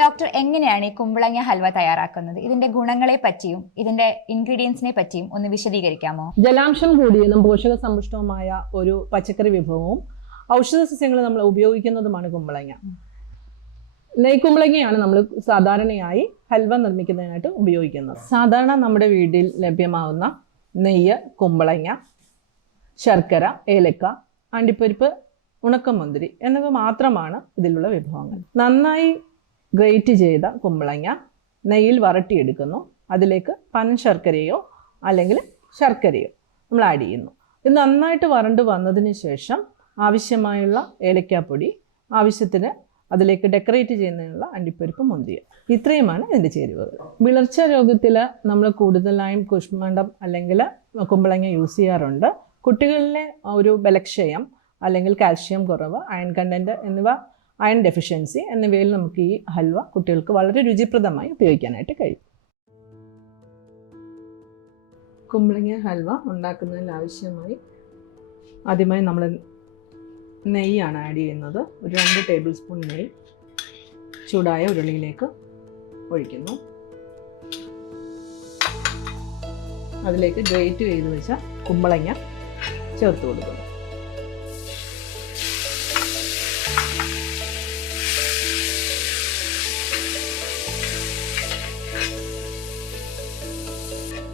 Doctor എങ്ങനെയാണ് ഈ കുമ്പളങ്ങ ഹൽവ തയ്യാറാക്കുന്നത്? ഇതിന്റെ ഗുണങ്ങളെ പറ്റിയും ഇതിന്റെ ഇൻഗ്രീഡിയൻസിനെ പറ്റിയും ഒന്ന് വിശദീകരിക്കാമോ? ജലാംശം കൂടിയതും പോഷക സമ്പുഷ്ടവുമായ ഒരു പച്ചക്കറി വിഭവവും ഔഷധ സസ്യങ്ങൾ നമ്മൾ ഉപയോഗിക്കുന്നതുമാണ് കുമ്പളങ്ങ. നെയ്ക്കുമ്പളങ്ങയാണ് നമ്മൾ സാധാരണയായി ഹൽവ നിർമ്മിക്കുന്നതിനായിട്ട് ഉപയോഗിക്കുന്നത്. സാധാരണ നമ്മുടെ വീട്ടിൽ ലഭ്യമാകുന്ന നെയ്യ് കുമ്പളങ്ങ ശർക്കര ഏലക്ക അണ്ടിപ്പരിപ്പ് ഉണക്കമുന്തിരി എന്നിവ മാത്രമാണ് ഇതിലുള്ള വിഭവങ്ങൾ. നന്നായി ഗ്രേറ്റ് ചെയ്ത കുമ്പളങ്ങ നെയ്യിൽ വരട്ടിയെടുക്കുന്നു. അതിലേക്ക് പനശർക്കരയോ അല്ലെങ്കിൽ ശർക്കരയോ നമ്മൾ ആഡ് ചെയ്യുന്നു. ഇത് നന്നായിട്ട് വരണ്ട് വന്നതിന് ശേഷം ആവശ്യമായുള്ള ഏലക്കാപ്പൊടി ആവശ്യത്തിന് അതിലേക്ക് ഡെക്കറേറ്റ് ചെയ്യുന്നതിനുള്ള അണ്ടിപ്പരിപ്പ് മുന്തിയ ഇത്രയുമാണ് ഇതിന്റെ ചേരുവകൾ. വിളർച്ച രോഗത്തിൽ നമ്മൾ കൂടുതലായും കുഷ്മണ്ഡം അല്ലെങ്കിൽ കുമ്പളങ്ങ യൂസ് ചെയ്യാറുണ്ട്. കുട്ടികളിലെ ഒരു ബലക്ഷയം അല്ലെങ്കിൽ കാൽഷ്യം കുറവ് അയൺ കണ്ടന്റ് എന്നിവ അയൺ ഡെഫിഷ്യൻസി എന്നിവയിൽ നമുക്ക് ഈ ഹൽവ കുട്ടികൾക്ക് വളരെ രുചിപ്രദമായി ഉപയോഗിക്കാനായിട്ട് കഴിയും. കുമ്പളങ്ങ ഹൽവ ഉണ്ടാക്കുന്നതിന് ആവശ്യമായി ആദ്യമായി നമ്മൾ നെയ്യാണ് ആഡ് ചെയ്യുന്നത്. ഒരു രണ്ട് ടേബിൾ സ്പൂൺ നെയ്യ് ചൂടായ ഉരുളിയിലേക്ക് ഒഴിക്കുന്നു. അതിലേക്ക് ഗ്രേറ്റ് ചെയ്ത് വെച്ച കുമ്പളങ്ങ ചേർത്ത് കൊടുക്കുന്നു.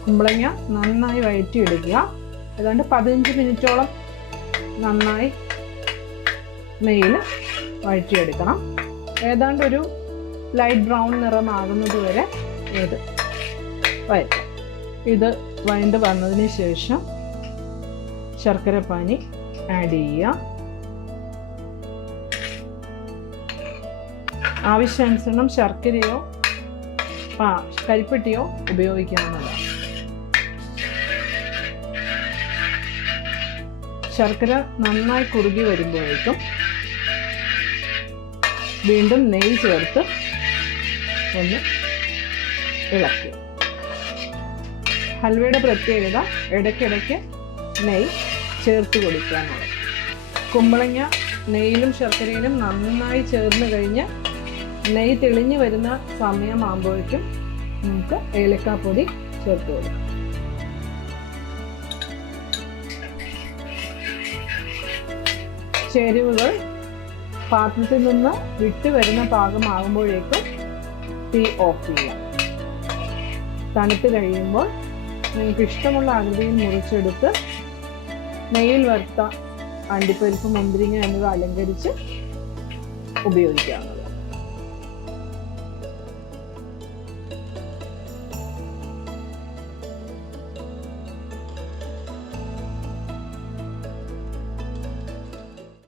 കുമ്പളങ്ങ നന്നായി വഴറ്റിയെടുക്കുക ഏതാണ്ട് പതിനഞ്ച് മിനിറ്റോളം നന്നായി നെയ്യിൽ വഴറ്റിയെടുക്കണം ഏതാണ്ട് ഒരു ലൈറ്റ് ബ്രൗൺ നിറമാകുന്നത് വരെ ഇത് വഴറ്റും ഇത് വഴണ്ട് വന്നതിന് ശേഷം ശർക്കര പാനി ആഡ് ചെയ്യുക. ആവശ്യാനുസരണം ശർക്കരയോ കരിപ്പെട്ടിയോ ഉപയോഗിക്കാവുന്നതാണ്. ശർക്കര നന്നായി കുറുകി വരുമ്പോഴേക്കും വീണ്ടും നെയ്യ് ചേർത്ത് ഒന്ന് ഇളക്കി. ഹൽവയുടെ പ്രത്യേകത ഇടയ്ക്കിടയ്ക്ക് നെയ്യ് ചേർത്ത് കൊടുക്കാനാണ്. കുമ്പളങ്ങ നെയ്യിലും ശർക്കരയിലും നന്നായി ചേർന്ന് കഴിഞ്ഞ് നെയ്യ് തെളിഞ്ഞു വരുന്ന സമയമാകുമ്പോഴേക്കും നമുക്ക് ഏലക്കാപ്പൊടി ചേർത്ത് കൊടുക്കാം. ചേരുവകൾ പാത്രത്തിൽ നിന്ന് വിട്ട് വരുന്ന പാകമാകുമ്പോഴേക്കും തീ ഓഫ് ചെയ്യാം തണുത്ത് കഴിയുമ്പോൾ നിങ്ങൾക്ക് ഇഷ്ടമുള്ള ആകൃതിയിൽ മുറിച്ചെടുത്ത് നെയ്യിൽ വറുത്ത അണ്ടിപ്പരിപ്പ് മുന്തിരിങ്ങ എന്നിവ അലങ്കരിച്ച് ഉപയോഗിക്കാവുന്നത്